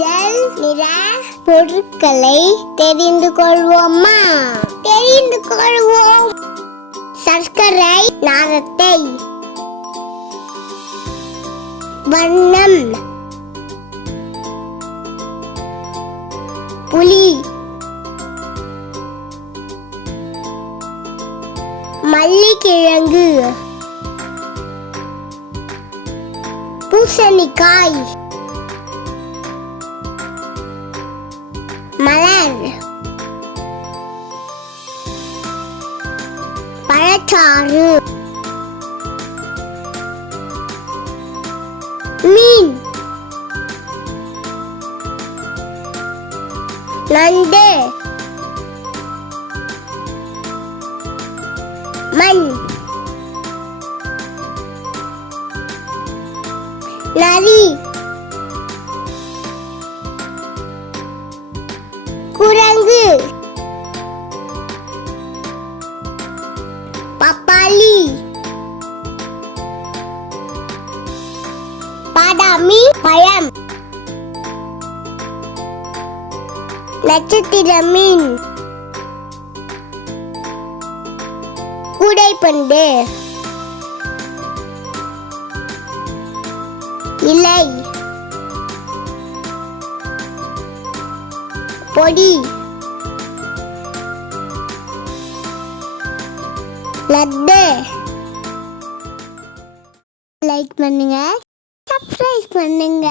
மஞ்சள் நிற பொருட்களை தெரிந்து கொள்வோமா? தெரிந்து கொள்வோம். சர்க்கரை நாரத்தை, வண்ணம், புளி, மல்லிக்கிழங்கு, பூசணிக்காய், மலர், பழச்சாறு, மீன், நண்டு, மண், நரி, குரங்கு, பப்பாளி, பாதாமி பழம், நட்சத்திர மீன், கூடைப்பந்து, இலை, பொடி, லட்டு. லைக் பண்ணுங்க, சப்ஸ்கிரைப் பண்ணுங்க.